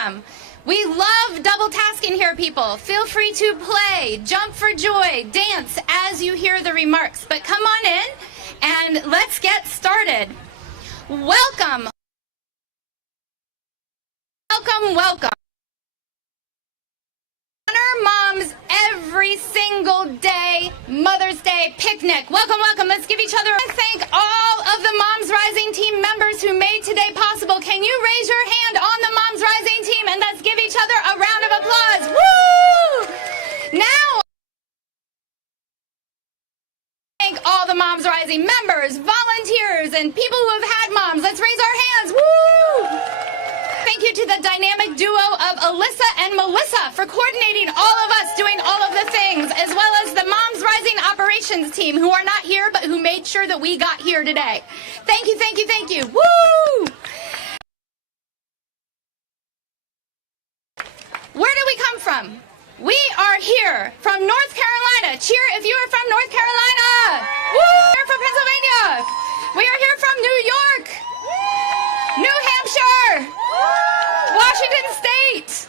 program. We love double tasking here, people. Feel free to play, jump for joy, dance as you hear the remarks. But come on in and let's get started. Welcome. Welcome, welcome. Honor moms every single day, Mother's Day picnic. Welcome, welcome. Let's give each other a thank all of the Moms Rising team members who made today possible. Can you raise your hand on the Moms Rising team and let's give each other a round of applause. Woo! Now, thank all the Moms Rising members, volunteers, and people who have had moms. Let's raise our hands. Woo! Thank you to the dynamic duo of Alyssa and Melissa for coordinating all of us doing all of the things, as well as the Moms Rising operations team who are not here but who made sure that we got here today. Thank you, thank you, thank you. Woo! Where do we come from? We are here from North Carolina. Cheer if you are from North Carolina. Woo! We're from Pennsylvania. We are here from New York, New Hampshire, Washington State,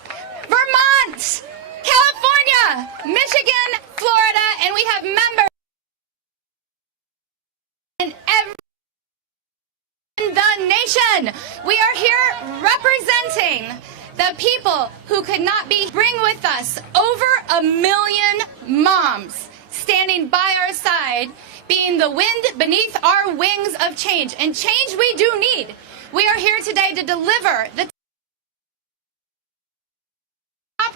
Vermont, California, Michigan, Florida, and we have members in the nation. We are here representing the people who could not be. Bring with us over 1 million moms standing by our side, being the wind beneath our wings of change. And change we do need. We are here today to deliver the top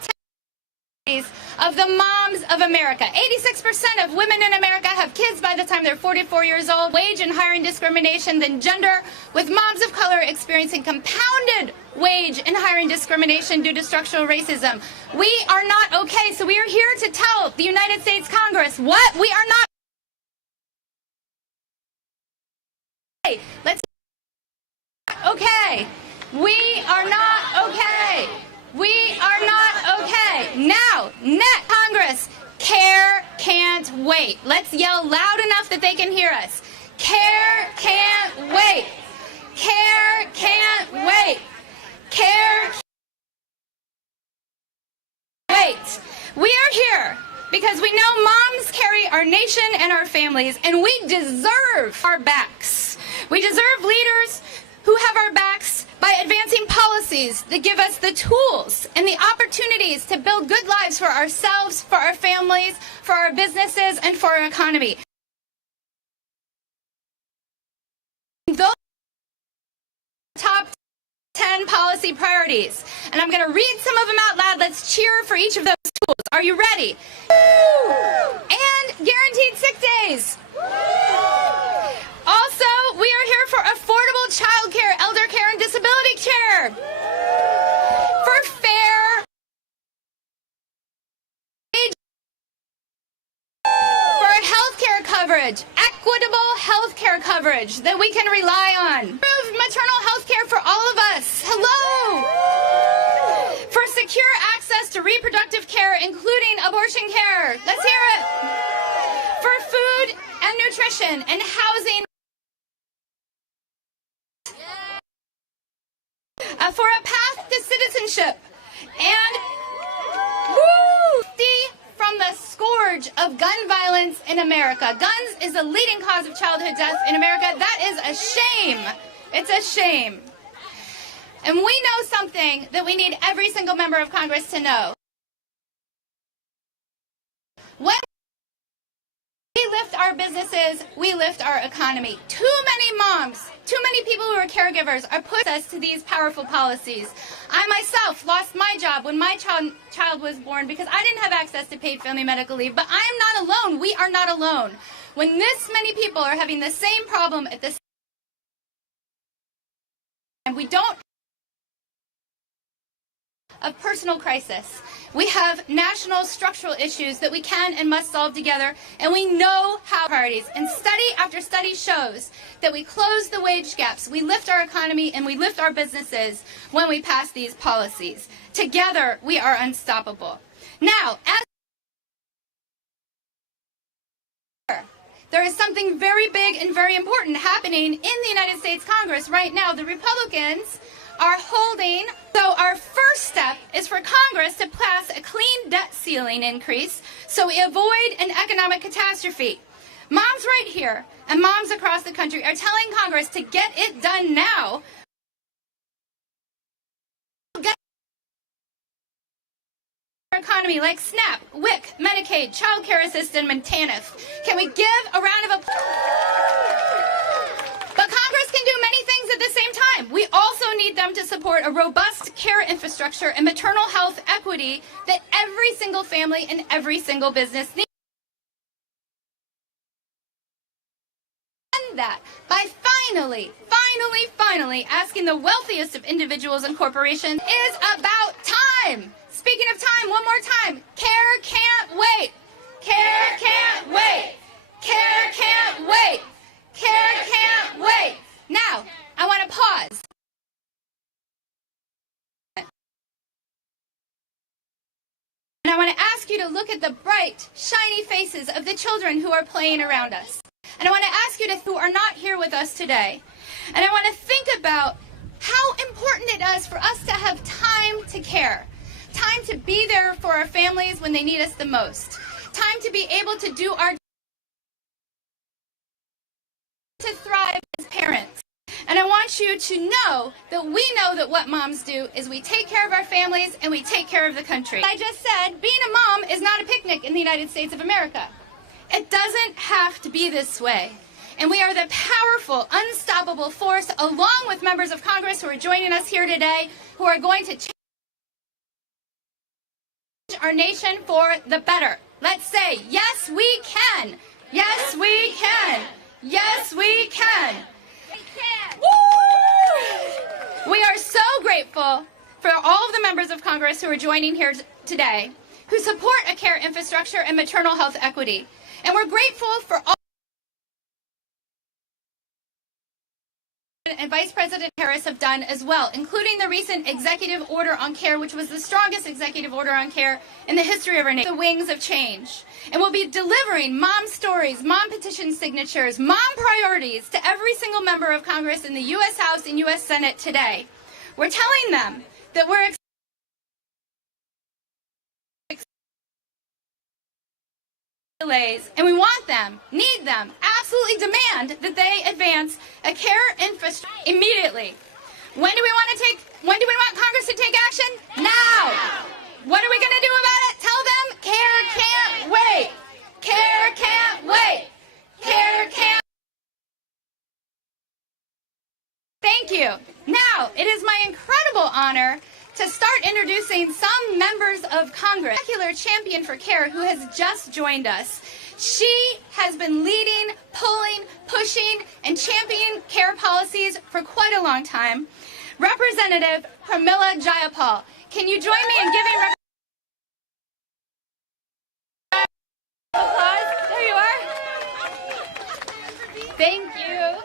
10 of the moms of America. 86% of women in America have kids by the time they're 44 years old. Wage and hiring discrimination than gender, with moms of color experiencing compounded wage and hiring discrimination due to structural racism. We are not okay, so we are here to tell the United States Congress what we are not. Let's okay. We are not okay. We are not okay. Now, net Congress, care can't wait. Let's yell loud enough that they can hear us. Care can't wait. Care can't wait. Care can't wait. We are here because we know moms carry our nation and our families, and we deserve our backs. We deserve leaders who have our backs by advancing policies that give us the tools and the opportunities to build good lives for ourselves, for our families, for our businesses, and for our economy. Those top 10 policy priorities. And I'm going to read some of them out loud. Let's cheer for each of those tools. Are you ready? And guaranteed sick days. Also, we are here for affordable child care, elder care, and disability care. For fair wage, for health care coverage, equitable health care coverage that we can rely on. Improved maternal health care for all of us. Hello. For secure access to reproductive care, including abortion care. Let's hear it. For food and nutrition and housing. For a path to citizenship and from the scourge of gun violence in America. Guns is the leading cause of childhood death in America. That is a shame. It's a shame. And we know something that we need every single member of Congress to know. When we lift our businesses, we lift our economy. Too many moms, too many people who are caregivers are put us to these powerful policies. I myself lost my job when my child was born because I didn't have access to paid family medical leave. But I am not alone. We are not alone. When this many people are having the same problem at this time, we don't of personal crisis. We have national structural issues that we can and must solve together, and we know how priorities. And study after study shows that we close the wage gaps, we lift our economy, and we lift our businesses when we pass these policies. Together, we are unstoppable. Now, there is something very big and very important happening in the United States Congress right now. The Republicans are holding, so our first Congress to pass a clean debt ceiling increase so we avoid an economic catastrophe. Moms right here and moms across the country are telling Congress to get it done now. Economy like SNAP, WIC, Medicaid, Child Care Assistance, and TANF. Can we give a round of applause? But Congress can do many things at the same time. We also need them to support a robust care infrastructure and maternal health equity that every single family and every single business needs. And that by finally asking the wealthiest of individuals and corporations is about time. Speaking of time, one more time. Care can't wait. Care can't wait. Care can't wait. Care can't wait. Now, I want to pause. And I want to ask you to look at the bright, shiny faces of the children who are playing around us. And I want to ask you who are not here with us today. And I want to think about how important it is for us to have time to care. Time to be there for our families when they need us the most. Time to be able to do our to thrive as parents. And I want you to know that what moms do is we take care of our families and we take care of the country. I just said, being a mom is not a picnic in the United States of America. It doesn't have to be this way. And we are the powerful, unstoppable force, along with members of Congress who are joining us here today, who are going to change our nation for the better. Let's say, yes, we can. Yes, we can. Yes, we can. Woo! We are so grateful for all of the members of Congress who are joining here today, who support a care infrastructure and maternal health equity. And we're grateful for all and Vice President Harris have done as well, including the recent executive order on care, which was the strongest executive order on care in the history of our nation. The wings of change. And we'll be delivering mom stories, mom petition signatures, mom priorities to every single member of Congress in the U.S. House and U.S. Senate today. We're telling them that we're delays, and we want them, need them, absolutely demand that they advance a care infrastructure immediately. When do we want Congress to take action? Now! What are we going to do about it? Tell them care can't wait. Care can't wait. Care can't. Thank you. Now, it is my incredible honor to start introducing some members of Congress. A secular champion for care who has just joined us. She has been leading, pulling, pushing, and championing care policies for quite a long time. Representative Pramila Jayapal, can you join me in giving applause? There you are. Thank you.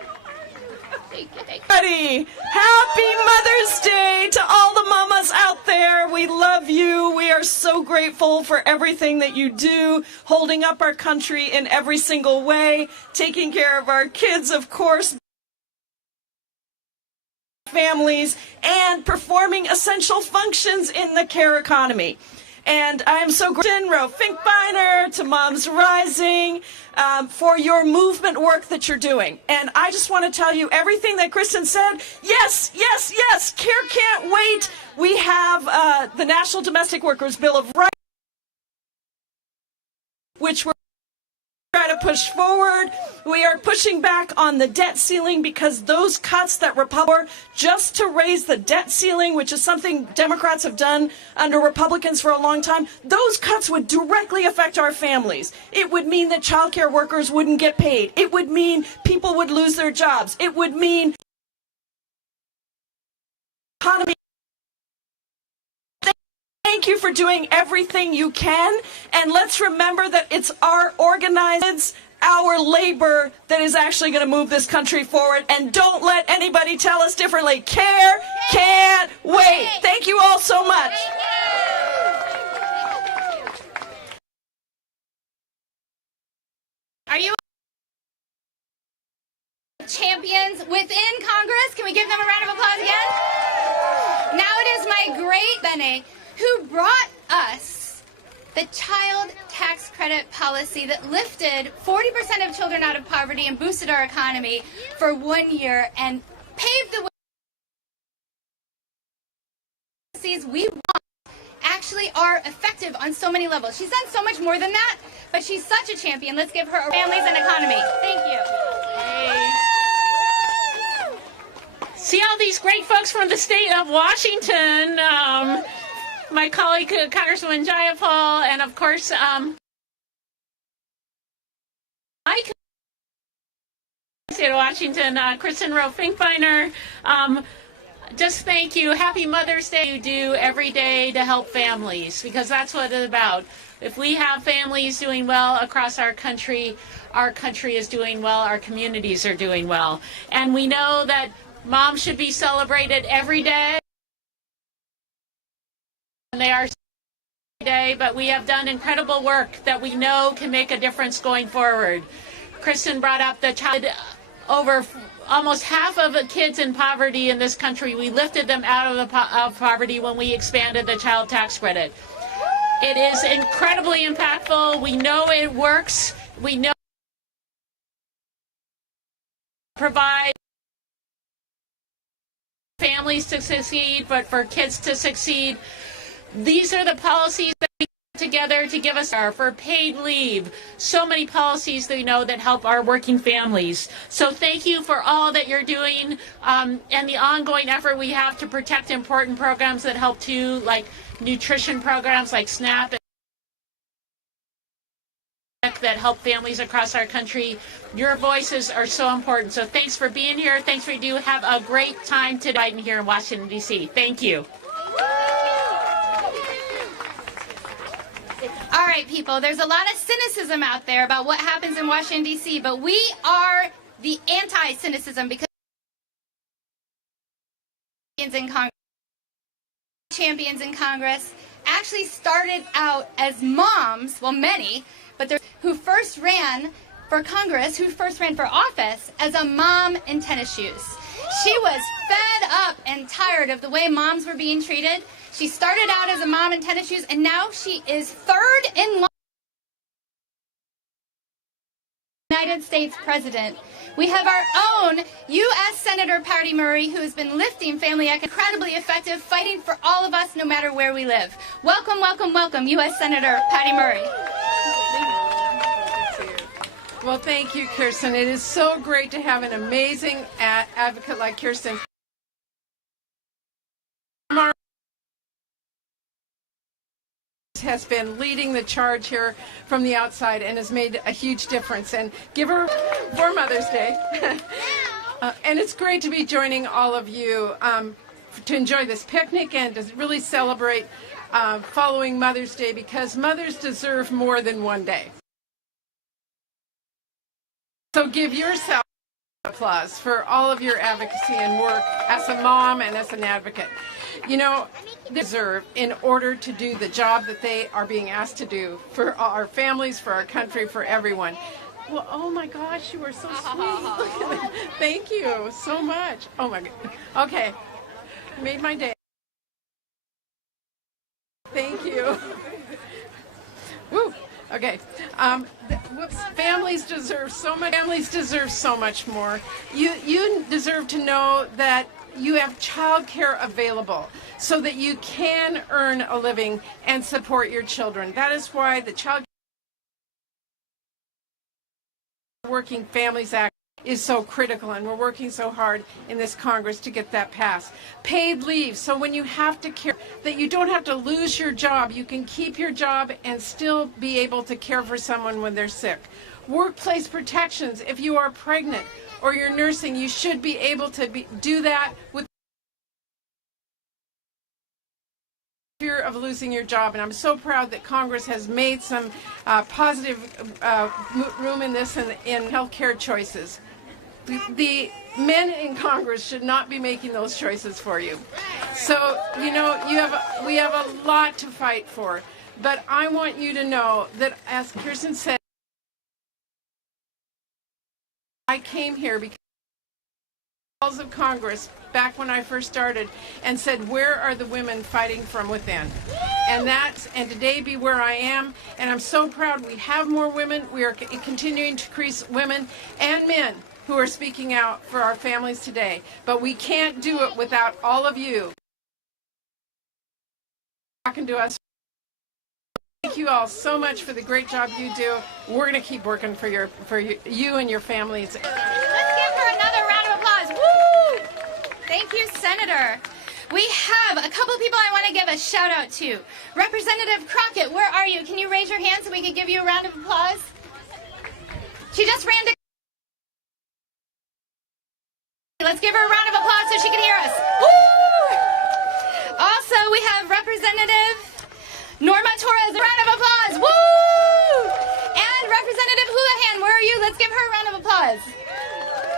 Happy Mother's Day to all the mamas out there. We love you. We are so grateful for everything that you do, holding up our country in every single way, taking care of our kids, of course, families, and performing essential functions in the care economy. And I'm so grateful to Finkbeiner, to Moms Rising, for your movement work that you're doing. And I just want to tell you everything that Kristen said. Yes, yes, yes, care can't wait. We have the National Domestic Workers Bill of Rights, which we're trying to push forward. We are pushing back on the debt ceiling because those cuts that Republicans, just to raise the debt ceiling, which is something Democrats have done under Republicans for a long time, those cuts would directly affect our families. It would mean that child care workers wouldn't get paid. It would mean people would lose their jobs. It would mean economy. Thank you for doing everything you can, and let's remember that it's our organized, our labor that is actually going to move this country forward, and don't let anybody tell us differently. Care can't wait. Thank you all so much. Are you champions within Congress? Can we give them a round of applause again? Now it is my great Benny who brought us the child tax credit policy that lifted 40% of children out of poverty and boosted our economy for 1 year and paved the way. Policies we want actually are effective on so many levels. She's done so much more than that, but she's such a champion. Let's give her a families and economy. Thank you. Hey. See all these great folks from the state of Washington. My colleague, Congresswoman Jayapal, and of course, Mike, state of Washington, Kristen Rowe Finkbeiner. Just thank you. Happy Mother's Day. You do every day to help families, because that's what it's about. If we have families doing well across our country is doing well, our communities are doing well. And we know that moms should be celebrated every day. And they are every day, but we have done incredible work that we know can make a difference going forward. Kristen brought up the child, over almost half of the kids in poverty in this country, we lifted them out of poverty when we expanded the child tax credit. It is incredibly impactful. We know it works. We know it provides families to succeed, but for kids to succeed. These are the policies that we put together to give us for paid leave. So many policies that we know that help our working families. So thank you for all that you're doing and the ongoing effort we have to protect important programs that help too, like nutrition programs like SNAP that help families across our country. Your voices are so important. So thanks for being here. Thanks for you. Have a great time today here in Washington, D.C. Thank you. All right, people, there's a lot of cynicism out there about what happens in Washington, D.C., but we are the anti-cynicism because champions in Congress actually started out as moms, well, many, but there's who first ran for Congress, who first ran for office as a mom in tennis shoes. She was fed up and tired of the way moms were being treated. She started out as a mom in tennis shoes, and now she is third in line. United States President. We have our own U.S. Senator Patty Murray, who has been lifting family incredibly effective, fighting for all of us no matter where we live. Welcome, welcome, welcome, U.S. Senator Patty Murray. Well, thank you, Kirsten. It is so great to have an amazing advocate like Kirsten. Has been leading the charge here from the outside and has made a huge difference. And give her for Mother's Day. And it's great to be joining all of you to enjoy this picnic and to really celebrate following Mother's Day, because mothers deserve more than one day. So give yourself applause for all of your advocacy and work as a mom and as an advocate. You know, they deserve in order to do the job that they are being asked to do for our families, for our country, for everyone. Well, oh my gosh, you are so sweet. Thank you so much. Oh my God. Okay. Made my day. Thank you. Woo. Okay. Families deserve so much. Families deserve so much more. You deserve to know that you have child care available so that you can earn a living and support your children. That is why the Child Working Families Act is so critical, and we're working so hard in this Congress to get that passed. Paid leave, so when you have to care, that you don't have to lose your job, you can keep your job and still be able to care for someone when they're sick. Workplace protections, if you are pregnant or you're nursing, you should be able to do that with fear of losing your job. And I'm so proud that Congress has made some positive room in this and in health care choices. The men in Congress should not be making those choices for you. So, you know, we have a lot to fight for. But I want you to know that, as Kirsten said, I came here because halls of Congress back when I first started and said, where are the women fighting from within? and today be where I am. And I'm so proud we have more women. We are continuing to increase women and men who are speaking out for our families today. But we can't do it without all of you talking to us. Thank you all so much for the great job you do. We're going to keep working for you and your families. Let's give her another round of applause. Woo! Thank you, Senator. We have a couple people I want to give a shout out to. Representative Crockett, where are you? Can you raise your hand so we can give you a round of applause? She just ran to... Let's give her a round of applause so she can hear us. Woo! Also, we have Representative Norma Torres, a round of applause. Woo! And Representative Houlihan, where are you? Let's give her a round of applause.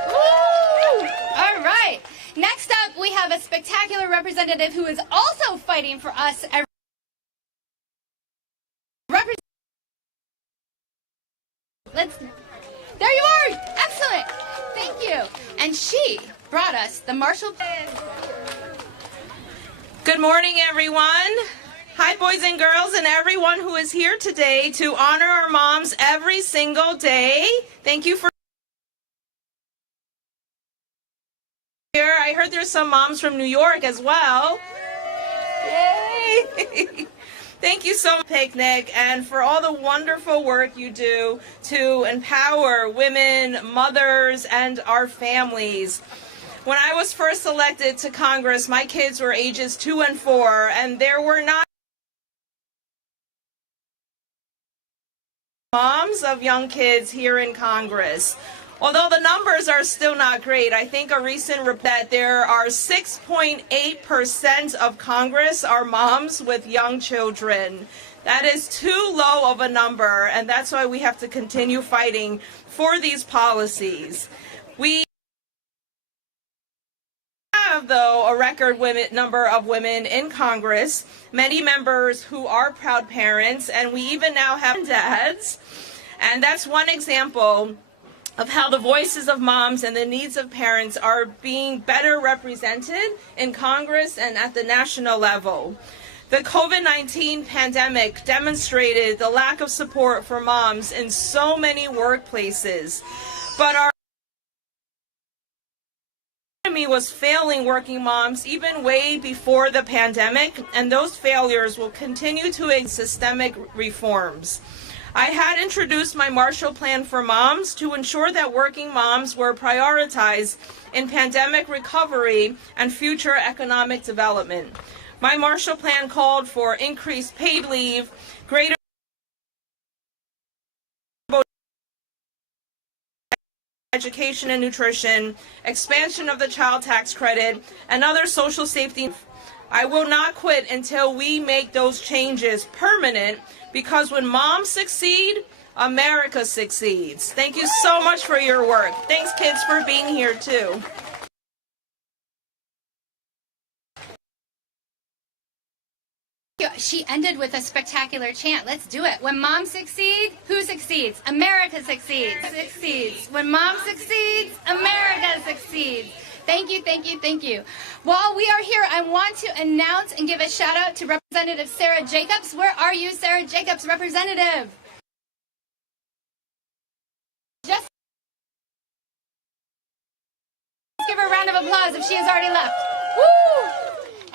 Woo! All right. Next up, we have a spectacular representative who is also fighting for us. There you are! Excellent! Thank you. And she brought us the Marshall Plan. Good morning, everyone. Hi, boys and girls, and everyone who is here today to honor our moms every single day. Thank you for here. I heard there's some moms from New York as well. Yay! Thank you so much, Picnic, and for all the wonderful work you do to empower women, mothers, and our families. When I was first elected to Congress, my kids were ages 2 and 4, and there were not moms of young kids here in Congress. Although the numbers are still not great, I think a recent report that there are 6.8% of Congress are moms with young children. That is too low of a number, and that's why we have to continue fighting for these policies. We have, though, a record number of women in Congress, many members who are proud parents, and we even now have dads. And that's one example of how the voices of moms and the needs of parents are being better represented in Congress and at the national level. The COVID-19 pandemic demonstrated the lack of support for moms in so many workplaces, but our economy was failing working moms even way before the pandemic, and those failures will continue to exist. Systemic reforms. I had introduced my Marshall Plan for moms to ensure that working moms were prioritized in pandemic recovery and future economic development. My Marshall Plan called for increased paid leave, greater education and nutrition, expansion of the child tax credit, and other social safety. I will not quit until we make those changes permanent, because when moms succeed, America succeeds. Thank you so much for your work. Thanks, kids, for being here, too. She ended with a spectacular chant. Let's do it. When moms succeed, who succeeds? America succeeds. Succeeds. When mom succeeds, America succeeds. Thank you, thank you, thank you. While we are here, I want to announce and give a shout out to Representative Sarah Jacobs. Where are you, Sarah Jacobs, representative? Just give her a round of applause if she has already left. Woo!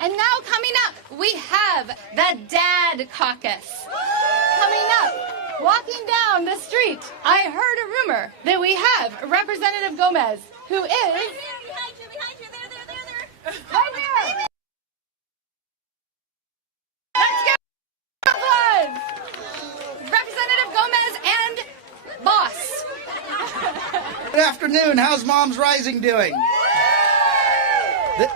And now coming up, we have the Dad Caucus. Coming up, walking down the street, I heard a rumor that we have Representative Gomez, who is... Behind you, there. Right here. Let's give applause. Representative Gomez and Boss. Good afternoon. How's Moms Rising doing?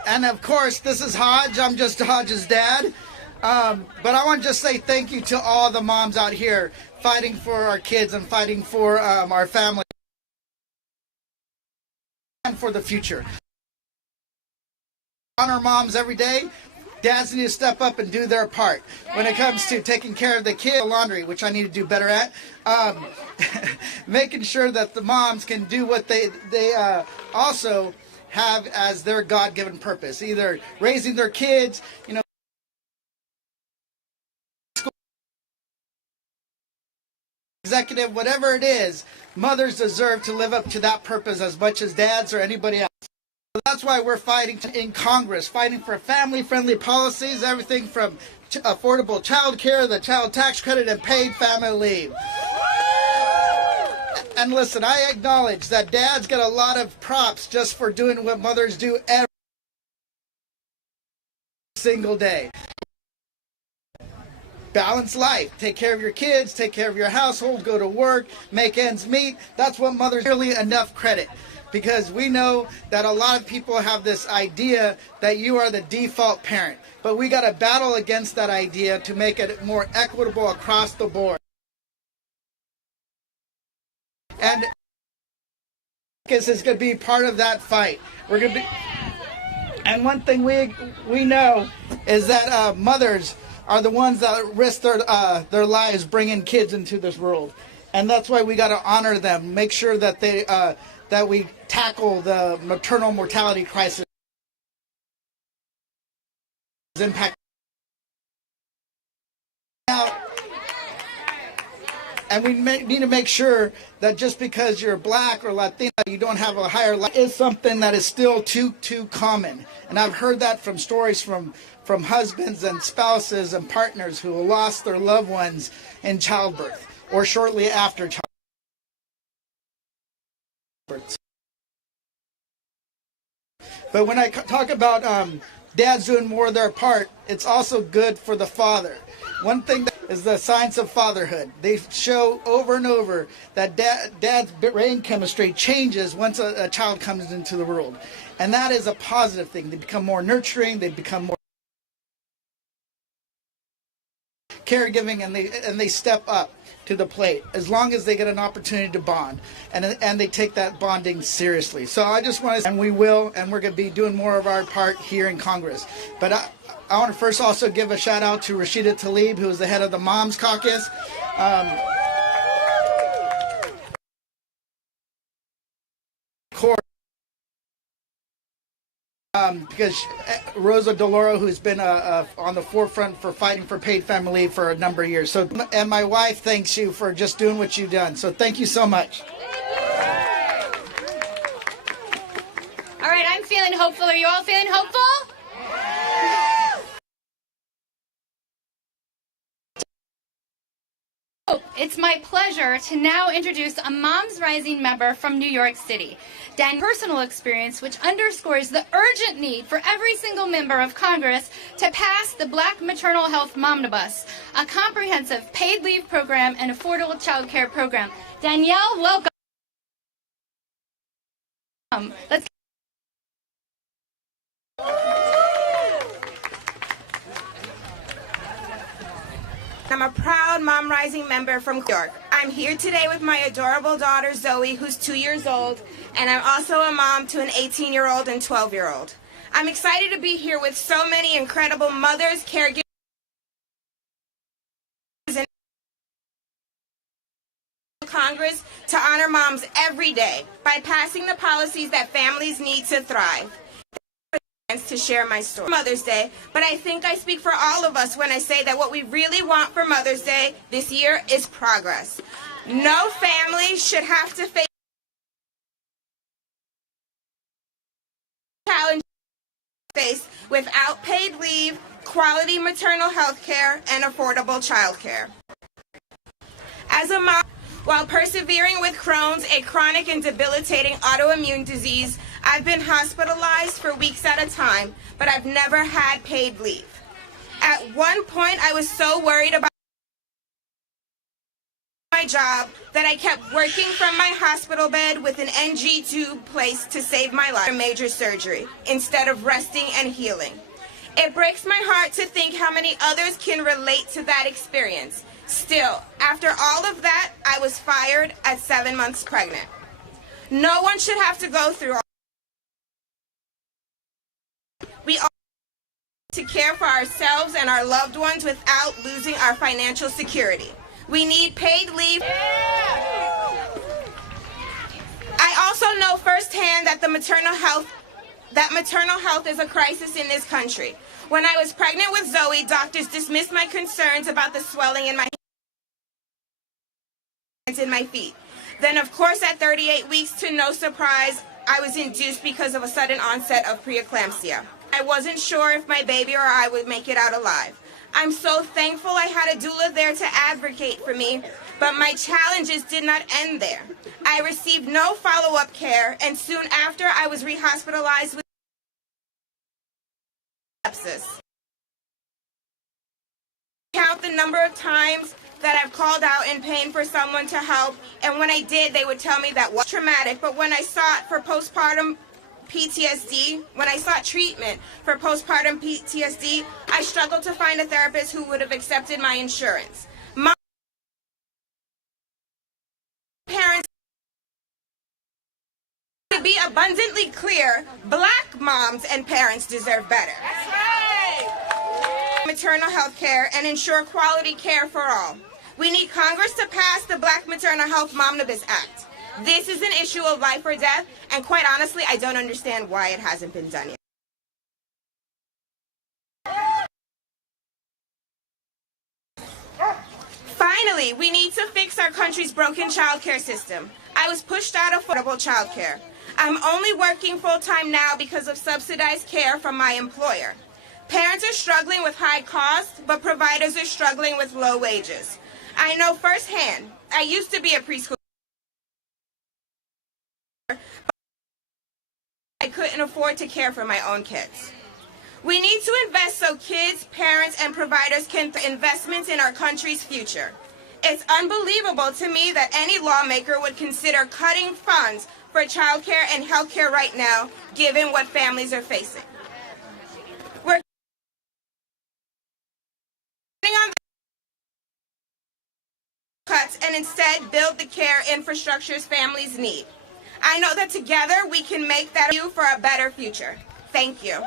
And of course, this is Hodge. I'm just Hodge's dad. But I want to just say thank you to all the moms out here fighting for our kids and fighting for our family and for the future. Honor moms every day. Dads need to step up and do their part. When it comes to taking care of the kid, laundry, which I need to do better at, making sure that the moms can do what they also have as their God-given purpose, either raising their kids, executive, whatever it is, mothers deserve to live up to that purpose as much as dads or anybody else. That's why we're fighting in Congress, fighting for family-friendly policies, everything from affordable child care, the child tax credit, and paid family leave. And listen, I acknowledge that dads get a lot of props just for doing what mothers do every single day. Balance life. Take care of your kids, take care of your household, go to work, make ends meet. That's what mothers really enough credit. Because we know that a lot of people have this idea that you are the default parent. But we got to battle against that idea to make it more equitable across the board. And this is going to be part of that fight. We're going to be, and one thing we know is that mothers are the ones that risk their lives bringing kids into this world, and that's why we got to honor them. Make sure that they that we tackle the maternal mortality crisis. Impact. Now, and we need to make sure that just because you're black or Latina, you don't have a higher life is something that is still too common. And I've heard that from stories from husbands and spouses and partners who lost their loved ones in childbirth or shortly after childbirth. But when I talk about dads doing more of their part, it's also good for the father. One thing is the science of fatherhood. They show over and over that dad's brain chemistry changes once a child comes into the world. And that is a positive thing. They become more nurturing, they become more caregiving, and they step up to the plate as long as they get an opportunity to bond, and they take that bonding seriously. So I just want to, and we will, and we're going to be doing more of our part here in Congress. But I want to first also give a shout out to Rashida Tlaib, who is the head of the Moms Caucus. Because Rosa DeLauro, who's been on the forefront for fighting for paid family leave for a number of years. So, and my wife thanks you for just doing what you've done. So thank you so much. All right, I'm feeling hopeful. Are you all feeling hopeful? It's my pleasure to now introduce a Moms Rising member from New York City. Dan's personal experience, which underscores the urgent need for every single member of Congress to pass the Black Maternal Health Momnibus, a comprehensive paid leave program and affordable child care program. Danielle, welcome. Let's. I'm a proud Mom Rising member from New York. I'm here today with my adorable daughter Zoe, who's 2 years old, and I'm also a mom to an 18-year-old and 12-year-old. I'm excited to be here with so many incredible mothers, caregivers, and Congress to honor moms every day by passing the policies that families need to thrive. To share my story. Mother's Day, but I think I speak for all of us when I say that what we really want for Mother's Day this year is progress. No family should have to face without paid leave, quality maternal health care, and affordable child care. As a mom, while persevering with Crohn's, a chronic and debilitating autoimmune disease, I've been hospitalized for weeks at a time, but I've never had paid leave. At one point, I was so worried about my job that I kept working from my hospital bed with an NG tube placed to save my life, major surgery, instead of resting and healing. It breaks my heart to think how many others can relate to that experience. Still, after all of that, I was fired at 7 months pregnant. No one should have to go through all. We all need to care for ourselves and our loved ones without losing our financial security. We need paid leave. I also know firsthand that maternal health is a crisis in this country. When I was pregnant with Zoe, doctors dismissed my concerns about the swelling in my in my feet. Then, of course, at 38 weeks, to no surprise, I was induced because of a sudden onset of preeclampsia. I wasn't sure if my baby or I would make it out alive. I'm so thankful I had a doula there to advocate for me, but my challenges did not end there. I received no follow-up care, and soon after, I was rehospitalized with sepsis. Count the number of times that I've called out in pain for someone to help, and when I did, they would tell me that was traumatic, but when I sought for postpartum PTSD, when I sought treatment for postpartum PTSD, I struggled to find a therapist who would have accepted my insurance. My parents, to be abundantly clear, Black moms and parents deserve better. That's right. Maternal health care and ensure quality care for all. We need Congress to pass the Black Maternal Health Momnibus Act. This is an issue of life or death, and quite honestly, I don't understand why it hasn't been done yet. Finally, we need to fix our country's broken childcare system. I was pushed out of affordable childcare. I'm only working full-time now because of subsidized care from my employer. Parents are struggling with high costs, but providers are struggling with low wages. I know firsthand. I used to be a preschool. I couldn't afford to care for my own kids. We need to invest so kids, parents, and providers can investments in our country's future. It's unbelievable to me that any lawmaker would consider cutting funds for childcare and healthcare right now, given what families are facing. We're on cuts and instead build the care infrastructures families need. I know that together we can make that for a better future. Thank you.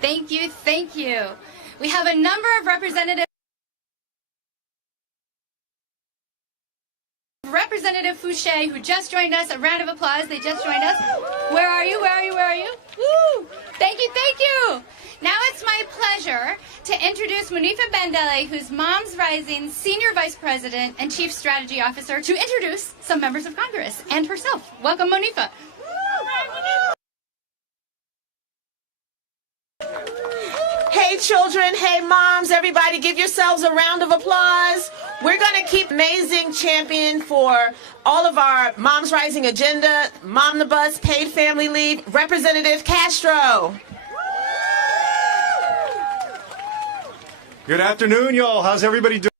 Thank you. We have a number of representatives. Representative Fouché, who just joined us. A round of applause. They just joined us. Where are you? Woo! Thank you. Now it's my pleasure to introduce Munifa Bandele, who's Moms Rising Senior Vice President and Chief Strategy Officer, to introduce some members of Congress and herself. Welcome, Munifa. Hey children, hey moms, everybody give yourselves a round of applause. We're going to keep amazing champion for all of our Moms Rising agenda, Momnibus, paid family leave, Representative Castro. Good afternoon, y'all. How's everybody doing?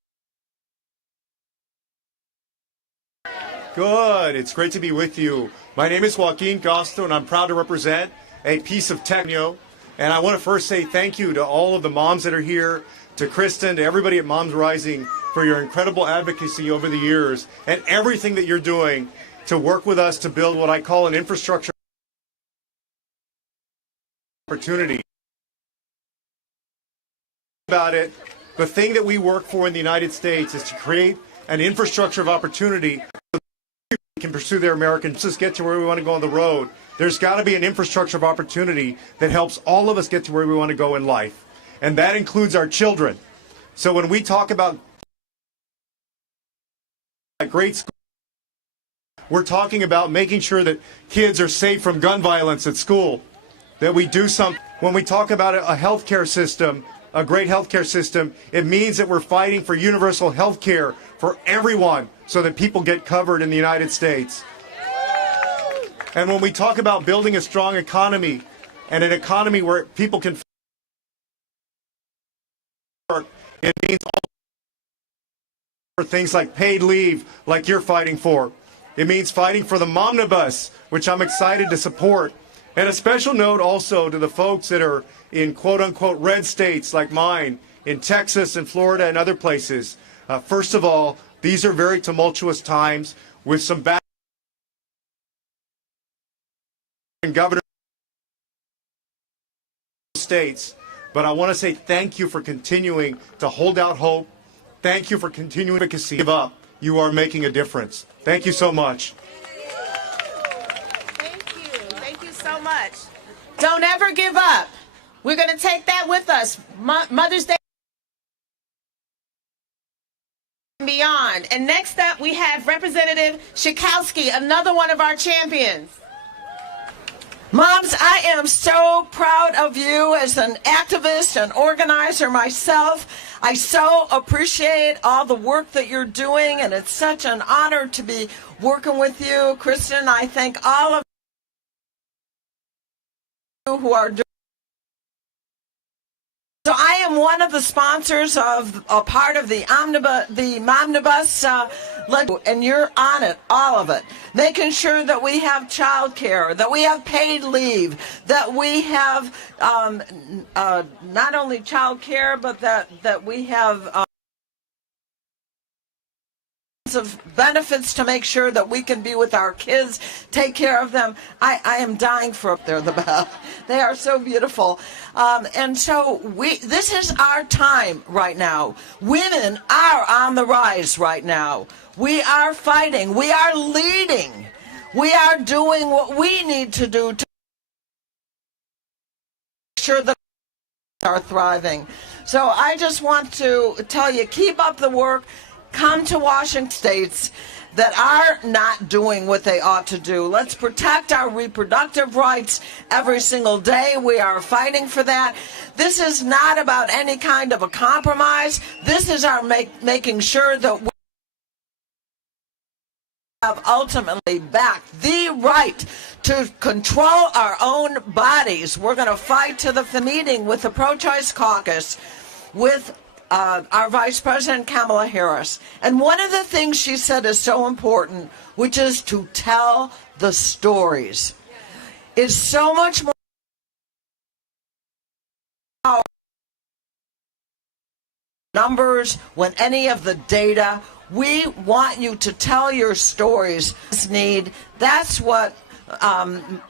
Good. It's great to be with you. My name is Joaquin Castro, and I'm proud to represent a piece of techno. And I want to first say thank you to all of the moms that are here, to Kristen, to everybody at Moms Rising for your incredible advocacy over the years and everything that you're doing to work with us to build what I call an infrastructure opportunity. About it, the thing that we work for in the United States is to create an infrastructure of opportunity so that people can pursue their American dreams, get to where we want to go on the road. There's got to be an infrastructure of opportunity that helps all of us get to where we want to go in life. And that includes our children. So when we talk about great school, we're talking about making sure that kids are safe from gun violence at school, that we do something. When we talk about a healthcare system, a great healthcare system, it means that we're fighting for universal health care for everyone so that people get covered in the United States. And when we talk about building a strong economy and an economy where people can work, it means all for things like paid leave, like you're fighting for. It means fighting for the Momnibus, which I'm excited to support. And a special note also to the folks that are in quote-unquote red states like mine, in Texas and Florida and other places. First of all, these are very tumultuous times with some bad governor states. But I want to say thank you for continuing to hold out hope. Thank you for continuing advocacy. Give up. You are making a difference. Thank you so much. Thank you so much. Don't ever give up. We're going to take that with us. Mother's Day and beyond. And next up, we have Representative Schakowsky, another one of our champions. Moms, I am so proud of you as an activist and organizer myself. I so appreciate all the work that you're doing, and it's such an honor to be working with you. Kristen, I thank all of you who are doing. So I am one of the sponsors of a part of the Momnibus, and you're on it, all of it, making sure that we have child care, that we have paid leave, that we have not only child care, but that we have of benefits to make sure that we can be with our kids, take care of them. I am dying for up there, they are so beautiful. And so this is our time right now. Women are on the rise right now. We are fighting. We are leading. We are doing what we need to do to make sure that are thriving. So I just want to tell you, keep up the work. Come to Washington states that are not doing what they ought to do. Let's protect our reproductive rights every single day. We are fighting for that. This is not about any kind of a compromise. This is our making sure that we have ultimately back the right to control our own bodies. We're going to fight to the meeting with the pro-choice caucus with our Vice President Kamala Harris. And one of the things she said is so important, which is to tell the stories. It's so much more numbers when any of the data. We want you to tell your stories. That's what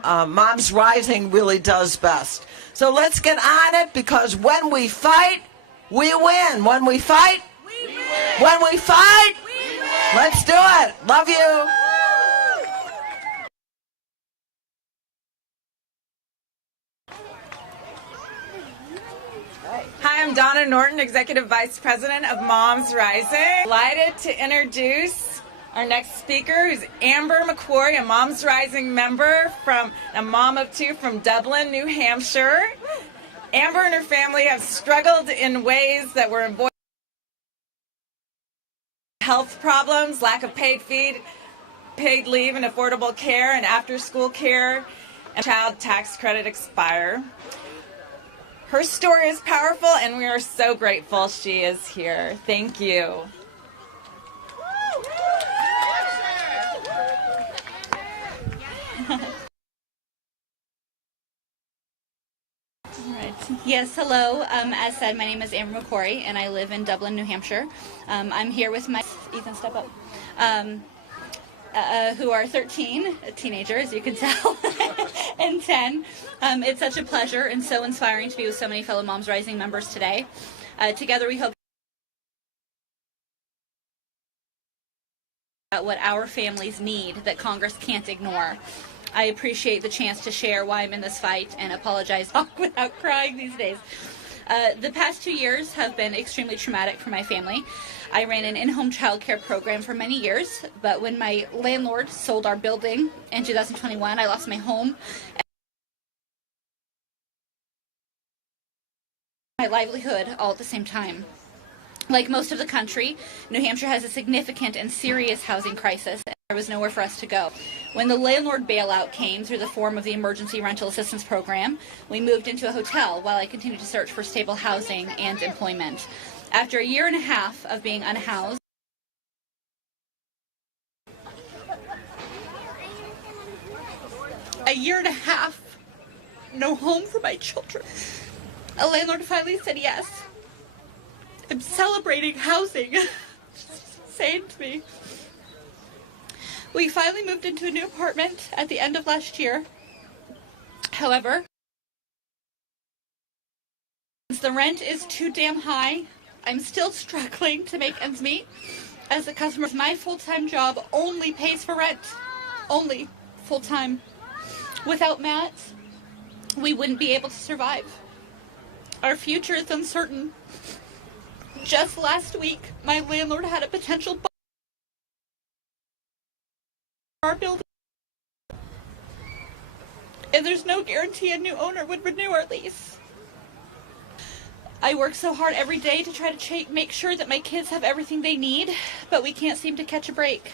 Moms Rising really does best. So let's get on it, because when we fight, we win. When we fight, we win. When we fight, we win. Let's do it. Love you. Hi, I'm Donna Norton, Executive Vice President of Moms Rising. Delighted to introduce our next speaker, who's Amber McQuarrie, a Moms Rising member, from a mom of two from Dublin, New Hampshire. Amber and her family have struggled in ways that were avoided: health problems, lack of paid leave and affordable care and after-school care, and child tax credit expire. Her story is powerful, and we are so grateful she is here. Thank you. Yes, hello. As said, my name is Amber McQuarrie, and I live in Dublin, New Hampshire. I'm here with my Ethan, step up. Who are 13, a teenager, as you can tell, and 10. It's such a pleasure and so inspiring to be with so many fellow Moms Rising members today. Together, we hope what our families need that Congress can't ignore. I appreciate the chance to share why I'm in this fight and apologize without crying these days. The past 2 years have been extremely traumatic for my family. I ran an in-home child care program for many years, but when my landlord sold our building in 2021, I lost my home, my livelihood, all at the same time. Like most of the country, New Hampshire has a significant and serious housing crisis, and there was nowhere for us to go. When the landlord bailout came through the form of the Emergency Rental Assistance Program, we moved into a hotel while I continued to search for stable housing and employment. After a year and a half of being unhoused, no home for my children, a landlord finally said yes. I'm celebrating housing. Insane to me. We finally moved into a new apartment at the end of last year. However, since the rent is too damn high, I'm still struggling to make ends meet. As a customer, my full-time job only pays for rent. Only full-time. Without Matt, we wouldn't be able to survive. Our future is uncertain. Just last week, my landlord had a potential our building, and there's no guarantee a new owner would renew our lease. I work so hard every day to try to make sure that my kids have everything they need, but we can't seem to catch a break.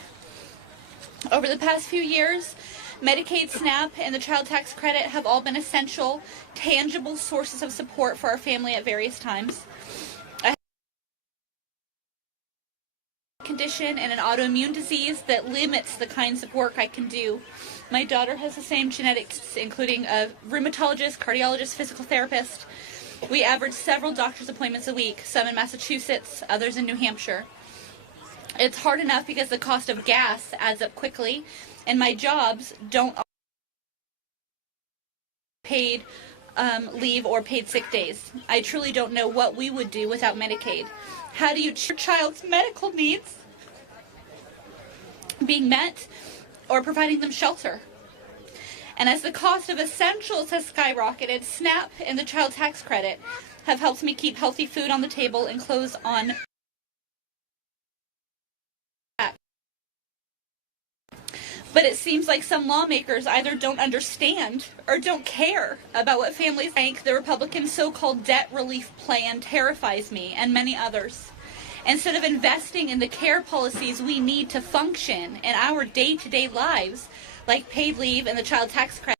Over the past few years, Medicaid, SNAP, and the child tax credit have all been essential, tangible sources of support for our family at various times. I have a condition and an autoimmune disease that limits the kinds of work I can do. My daughter has the same genetics, including a rheumatologist, cardiologist, physical therapist. We average several doctor's appointments a week, some in Massachusetts, others in New Hampshire. It's hard enough because the cost of gas adds up quickly, and my jobs don't paid leave or paid sick days. I truly don't know what we would do without Medicaid. How do you ensure your child's medical needs being met or providing them shelter? And as the cost of essentials has skyrocketed, SNAP and the child tax credit have helped me keep healthy food on the table and clothes on. But it seems like some lawmakers either don't understand or don't care about what families think. The Republican so-called debt relief plan terrifies me and many others. Instead of investing in the care policies we need to function in our day-to-day lives, like paid leave and the child tax credit,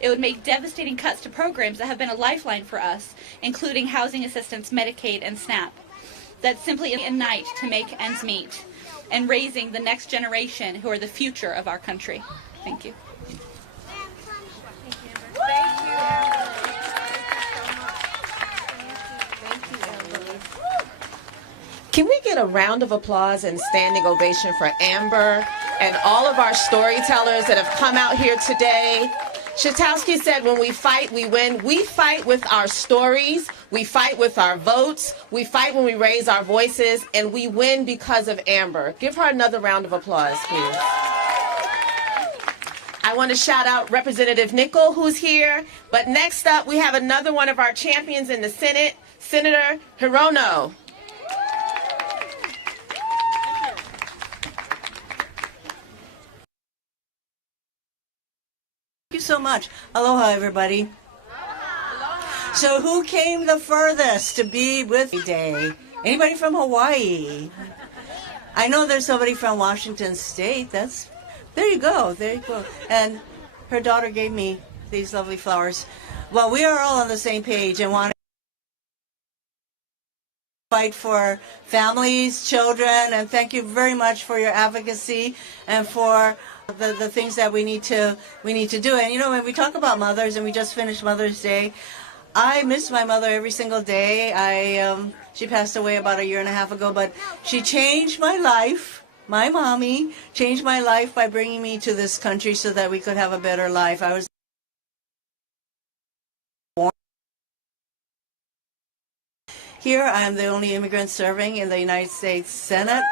it would make devastating cuts to programs that have been a lifeline for us, including housing assistance, Medicaid, and SNAP. That's simply a night to make ends meet and raising the next generation who are the future of our country. Thank you. Can we get a round of applause and standing ovation for Amber and all of our storytellers that have come out here today? Shatowski said, when we fight, we win. We fight with our stories. We fight with our votes. We fight when we raise our voices. And we win because of Amber. Give her another round of applause, please. I want to shout out Representative Nickel, who's here. But next up, we have another one of our champions in the Senate, Senator Hirono. Thank you so much. Aloha, everybody. Aloha. So who came the furthest to be with me today? Anybody from Hawaii? I know there's somebody from Washington State. There you go. There you go. And her daughter gave me these lovely flowers. Well, we are all on the same page and want to fight for families, children, and thank you very much for your advocacy and for the things that we need to do. And you know, when we talk about mothers, and we just finished Mother's Day, I miss my mother every single day. She passed away about 1.5 years ago, but she changed my life. My mommy changed my life by bringing me to this country so that we could have a better life. I was born here. I am the only immigrant serving in the United States Senate.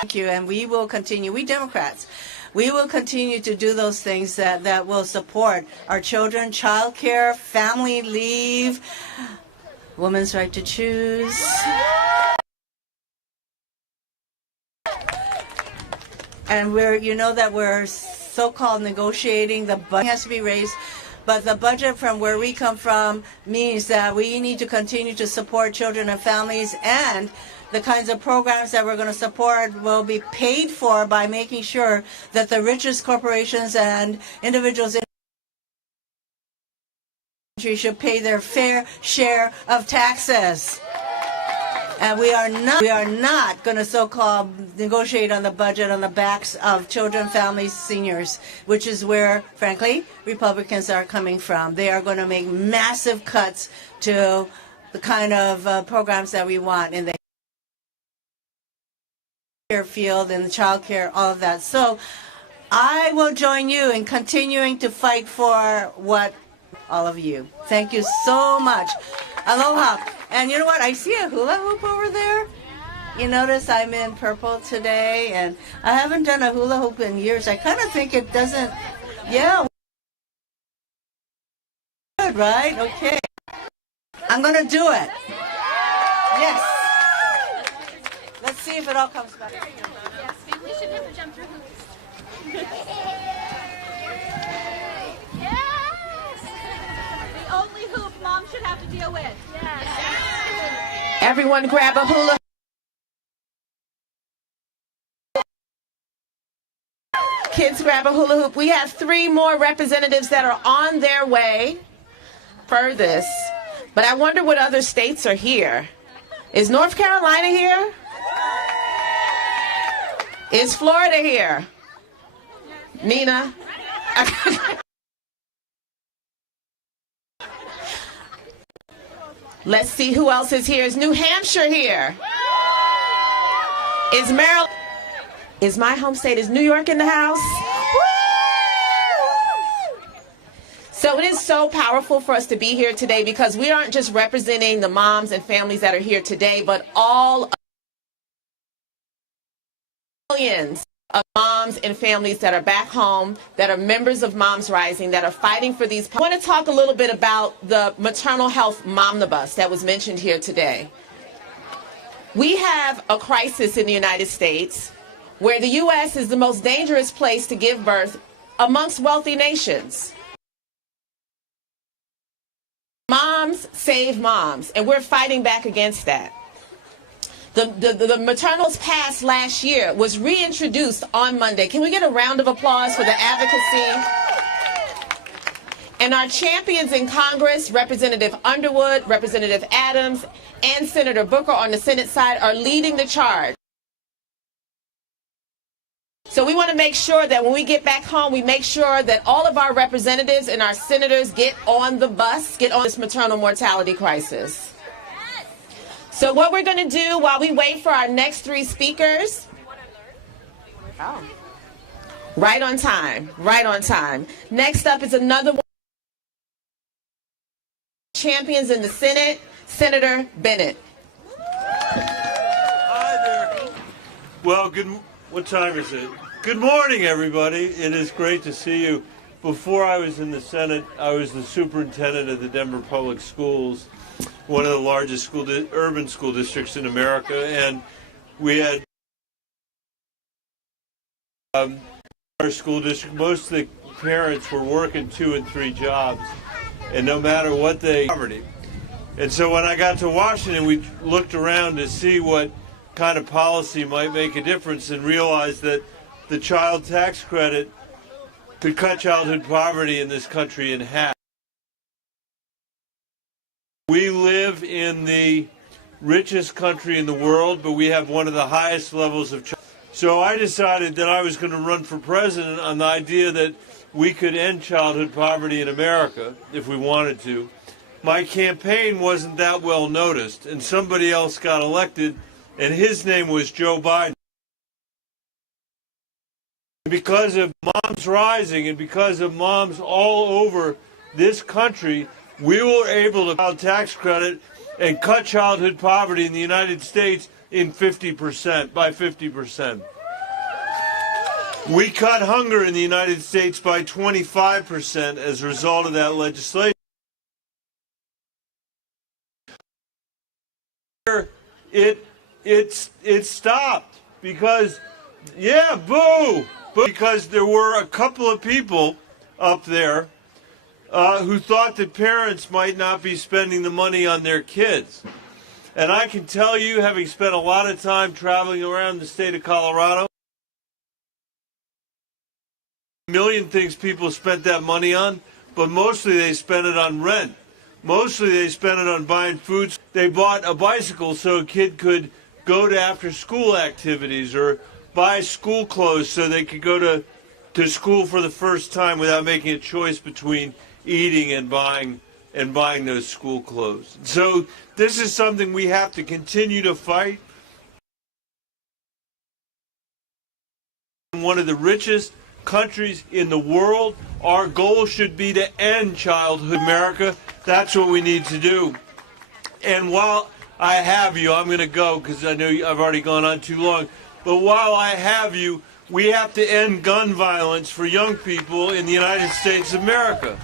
Thank you, and we will continue. We Democrats, we will continue to do those things that will support our children, child care, family leave, women's right to choose. And we're so-called negotiating. The budget has to be raised, but the budget from where we come from means that we need to continue to support children and families, and the kinds of programs that we're going to support will be paid for by making sure that the richest corporations and individuals in the country should pay their fair share of taxes. And we are not going to so-called negotiate on the budget on the backs of children, families, seniors, which is where, frankly, Republicans are coming from. They are going to make massive cuts to the kind of programs that we want in the care field and the child care, all of that. So I will join you in continuing to fight for all of you. Thank you so much. Aloha. And you know what? I see a hula hoop over there. You notice I'm in purple today, and I haven't done a hula hoop in years. I kind of think it doesn't, yeah. good, right? Okay. I'm going to do it. Yes. Let's see if it all comes back. Yes, maybe we should never jump through hoops. Yes! The only hoop mom should have to deal with. Yes. Everyone grab a hula. Kids grab a hula hoop. We have 3 more representatives that are on their way for this. But I wonder what other states are here. Is North Carolina here? Is Florida here? Nina? Let's see who else is here. Is New Hampshire here? Is Maryland? Is my home state? Is New York in the house? So it is so powerful for us to be here today because we aren't just representing the moms and families that are here today, but all millions of moms and families that are back home, that are members of Moms Rising, that are fighting for these. I want to talk a little bit about the maternal health momnibus that was mentioned here today. We have a crisis in the United States where the U.S. is the most dangerous place to give birth amongst wealthy nations. Moms save moms, and we're fighting back against that. The maternal passed last year was reintroduced on Monday. Can we get a round of applause for the advocacy? And our champions in Congress, Representative Underwood, Representative Adams, and Senator Booker on the Senate side are leading the charge. So we want to make sure that when we get back home, we make sure that all of our representatives and our senators get on the bus, get on this maternal mortality crisis. So what we're going to do while we wait for our next 3 speakers, right on time, right on time. Next up is another one. Champions in the Senate, Senator Bennett. Hi there. Well, what time is it? Good morning, everybody. It is great to see you. Before I was in the Senate, I was the superintendent of the Denver Public Schools, one of the largest urban school districts in America, and we had our school district, most of the parents were working 2 and 3 jobs, and no matter what they poverty. And so when I got to Washington, we looked around to see what kind of policy might make a difference and realized that the child tax credit could cut childhood poverty in this country in half. We live in the richest country in the world, but we have one of the highest levels of child. So I decided that I was going to run for president on the idea that we could end childhood poverty in America if we wanted to. My campaign wasn't that well noticed, and somebody else got elected, and his name was Joe Biden. Because of Moms Rising and because of moms all over this country, we were able to child tax credit and cut childhood poverty in the United States in 50%, by 50%. We cut hunger in the United States by 25% as a result of that legislation. It stopped because, yeah, boo! Because there were a couple of people up there who thought that parents might not be spending the money on their kids. And I can tell you, having spent a lot of time traveling around the state of Colorado, a million things people spent that money on, but mostly they spent it on rent. Mostly they spent it on buying food. They bought a bicycle so a kid could go to after-school activities or buy school clothes so they could go to school for the first time without making a choice between eating and buying those school clothes. So this is something we have to continue to fight. One of the richest countries in the world, our goal should be to end childhood in America. That's what we need to do. And while I have you, I'm going to go because I know I've already gone on too long. But while I have you, we have to end gun violence for young people in the United States of America.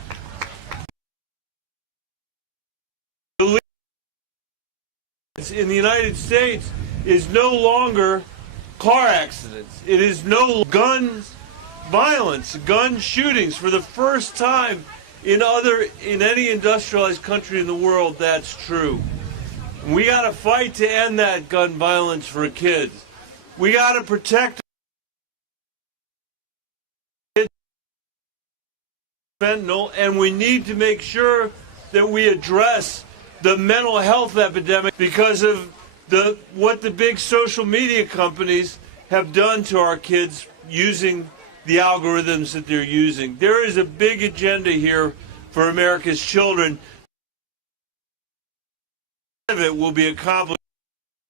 in the United States is no longer car accidents. It is no gun violence, gun shootings. For the first time in any industrialized country in the world, that's true. We got to fight to end that gun violence for kids. We got to protect kids from fentanyl, and we need to make sure that we address the mental health epidemic because of what the big social media companies have done to our kids using the algorithms that they're using. There is a big agenda here for America's children. None of it will be accomplished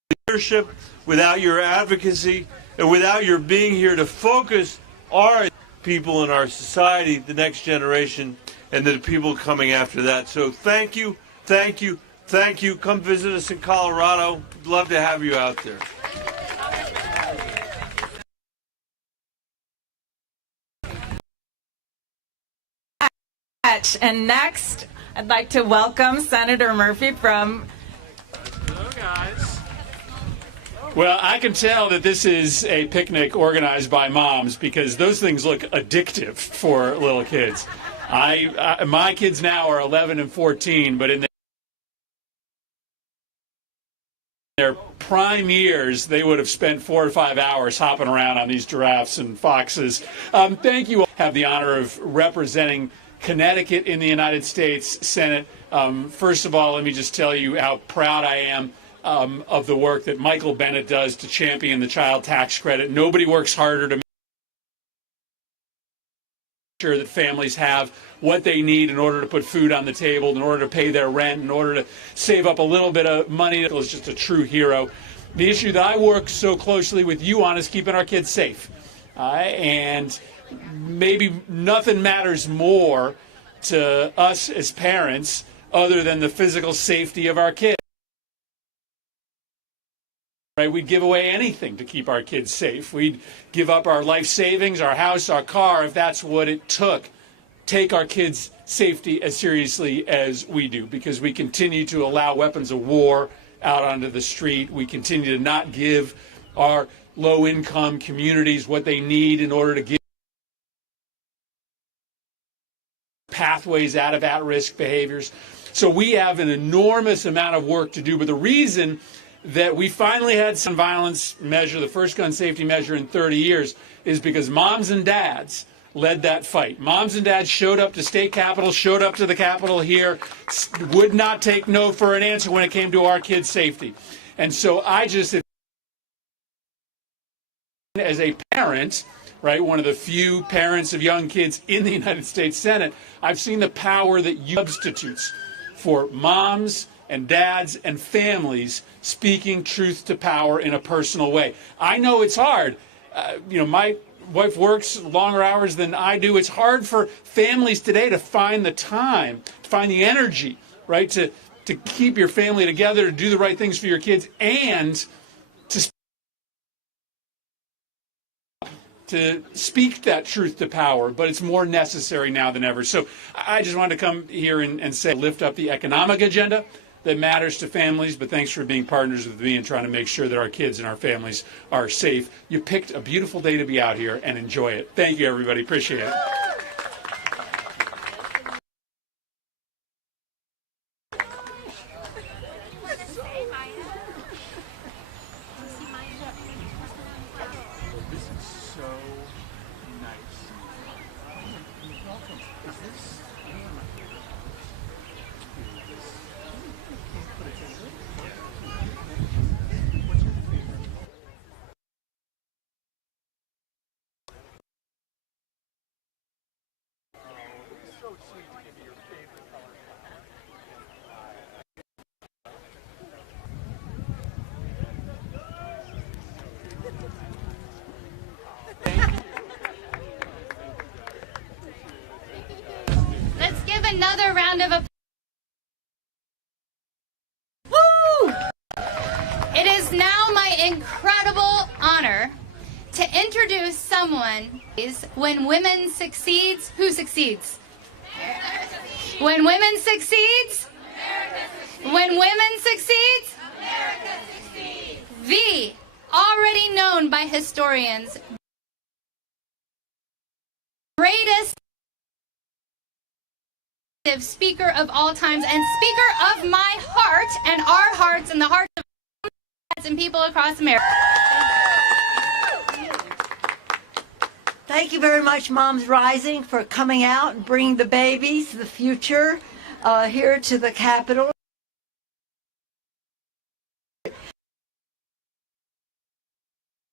without leadership, without your advocacy, and without your being here to focus our people in our society, the next generation, and the people coming after that. So thank you, thank you, thank you. Come visit us in Colorado. We'd love to have you out there. And next, I'd like to welcome Senator Murphy from... Hello, guys. Well, I can tell that this is a picnic organized by moms because those things look addictive for little kids. My kids now are 11 and 14, but in their prime years, they would have spent 4 or 5 hours hopping around on these giraffes and foxes. Thank you all. I have the honor of representing Connecticut in the United States Senate. First of all, let me just tell you how proud I am of the work that Michael Bennett does to champion the child tax credit. Nobody works harder to make sure that families have what they need in order to put food on the table, in order to pay their rent, in order to save up a little bit of money. It was just a true hero. The issue that I work so closely with you on is keeping our kids safe. And maybe nothing matters more to us as parents other than the physical safety of our kids. Right? We'd give away anything to keep our kids safe. We'd give up our life savings, our house, our car, if that's what it took. Take our kids' safety as seriously as we do, because we continue to allow weapons of war out onto the street. We continue to not give our low-income communities what they need in order to give pathways out of at-risk behaviors. So we have an enormous amount of work to do, but the reason that we finally had some violence measure, the first gun safety measure in 30 years, is because moms and dads led that fight. Moms and dads showed up to state capitals, showed up to the Capitol here, would not take no for an answer when it came to our kids' safety. And so I just, as a parent, right, one of the few parents of young kids in the United States Senate, I've seen the power that you substitutes for moms and dads and families speaking truth to power in a personal way. I know it's hard. My wife works longer hours than I do. It's hard for families today to find the time, to find the energy, right, to keep your family together, to do the right things for your kids, and to speak that truth to power, but it's more necessary now than ever. So I just wanted to come here and say, lift up the economic agenda that matters to families, but thanks for being partners with me and trying to make sure that our kids and our families are safe. You picked a beautiful day to be out here and enjoy it. Thank you, everybody. Appreciate it. Let's give another round of applause. Woo! It is now my incredible honor to introduce someone. When women succeeds, who succeeds? When women succeeds? When women succeeds? The already known by historians greatest speaker of all times and speaker of my heart and our hearts and the hearts of and people across America. Thank you very much, Moms Rising, for coming out and bringing the babies, the future, here to the Capitol.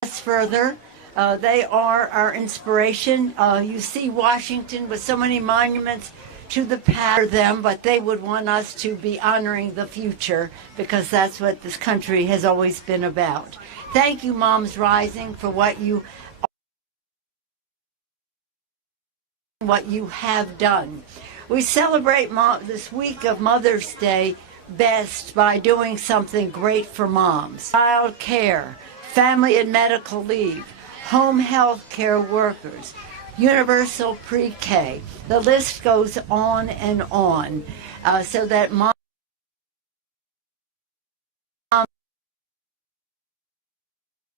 Further, they are our inspiration. You see Washington with so many monuments to the past, but they would want us to be honoring the future because that's what this country has always been about. Thank you, Moms Rising, for what you have done. We celebrate this week of Mother's Day best by doing something great for moms. Child care, family and medical leave, home health care workers, universal pre-K. The list goes on and on, so that moms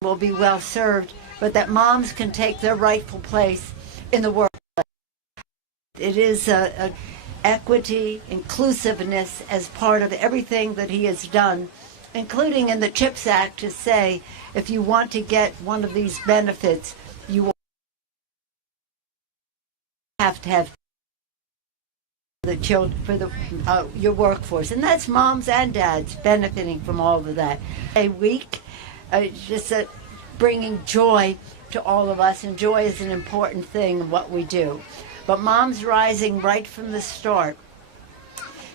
will be well served, but that moms can take their rightful place in the workplace. It is equity, inclusiveness as part of everything that he has done, including in the CHIPS Act to say if you want to get one of these benefits, you will have to have the children for your workforce, and that's moms and dads benefiting from all of that. A week, just bringing joy to all of us, and joy is an important thing in what we do. But Moms Rising, right from the start,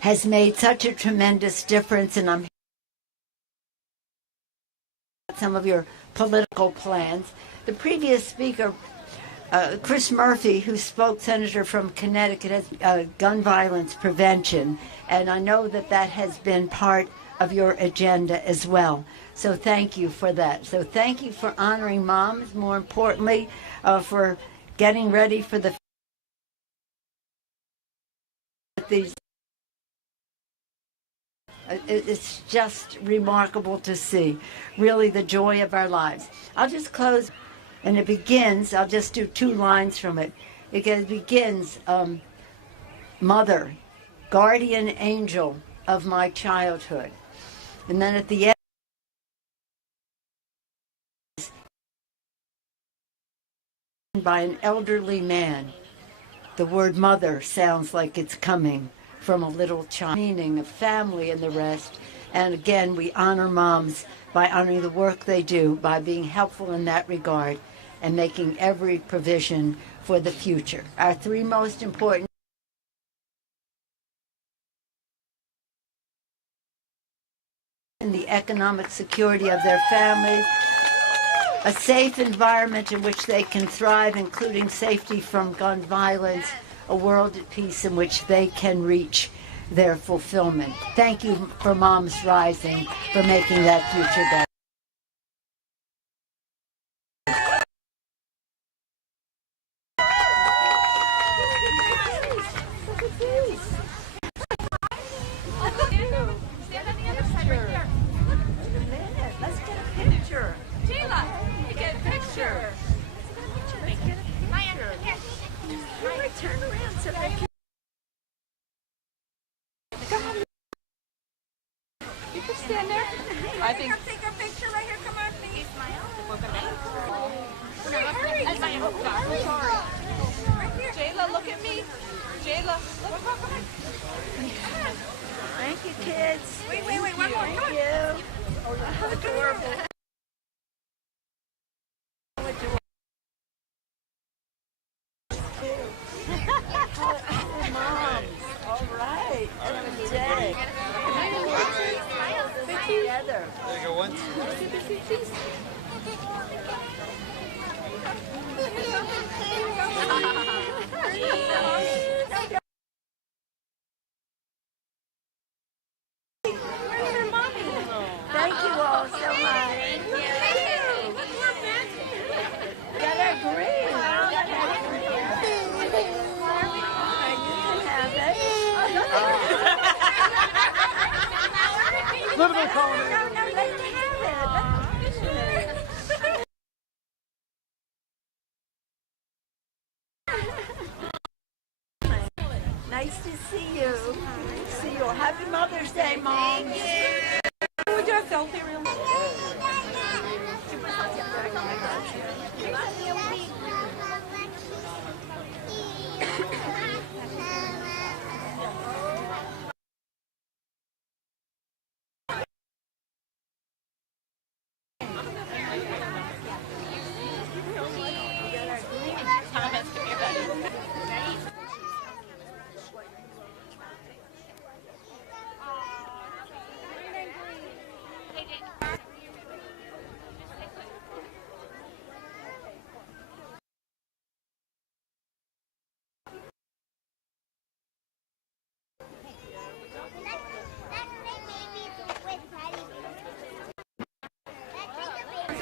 has made such a tremendous difference, and I'm some of your political plans. The previous speaker, Chris Murphy, who spoke, senator from Connecticut, has gun violence prevention, and I know that that has been part of your agenda as well. So thank you for that. So thank you for honoring moms, more importantly, for getting ready for these. It's just remarkable to see, really, the joy of our lives. I'll just close, and it begins, I'll just do 2 lines from it. It begins, mother, guardian angel of my childhood. And then at the end, by an elderly man. The word mother sounds like it's coming from a little child, meaning of family and the rest. And again, we honor moms by honoring the work they do, by being helpful in that regard, and making every provision for the future. Our 3 most important in the economic security of their families, a safe environment in which they can thrive, including safety from gun violence, a world at peace in which they can reach their fulfillment. Thank you for Moms Rising for making that future better. I think. Take a picture right here. Come on, please. Sorry. Right here. Jayla, look at me. Jayla, look. Come on. Thank you, kids. Wait. One more. Come on. Thank you. Oh, adorable. Moms. All right. Every day. Together. There you go once. Thank you all so much. Gotta agree. You can have it. Little bit of color. Nice to see you. See you. Happy Mother's Day, Mom. Thank you. Would you have selfie real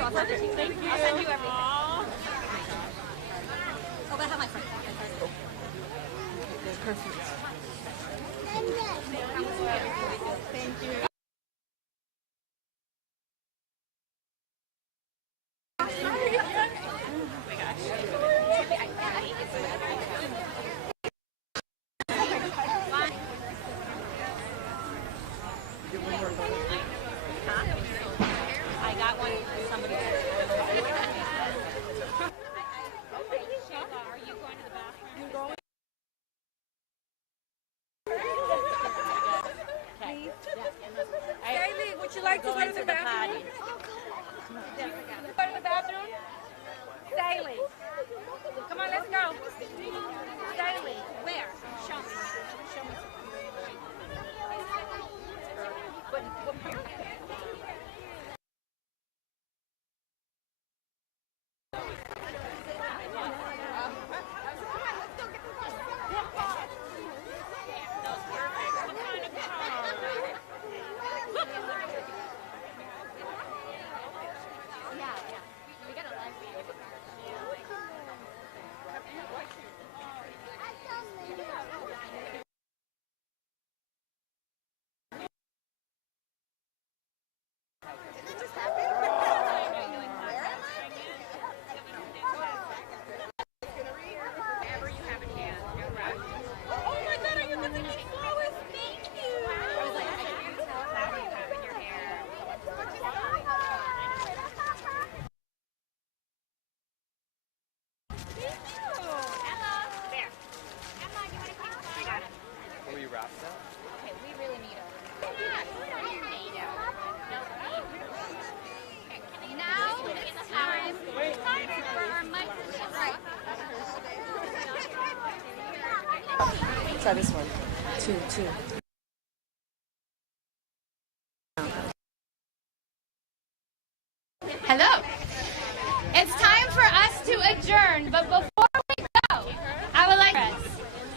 Thank you. I'll send you everything. Oh, but I have my friend. Perfect. Thank you. I got one from somebody. Sheila, are you going to the bathroom? You're going? Okay. Daily, would you like to go to the bathroom? Go to the bathroom? Daily. Come on, let's go. Daily. Where? Show me. Show me. Okay, we really need her. Now is time for our microchip. Try this one. Two. Hello. It's time for us to adjourn, but before we go, I would like us.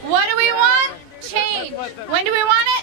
What do we want? Change. When do we want it?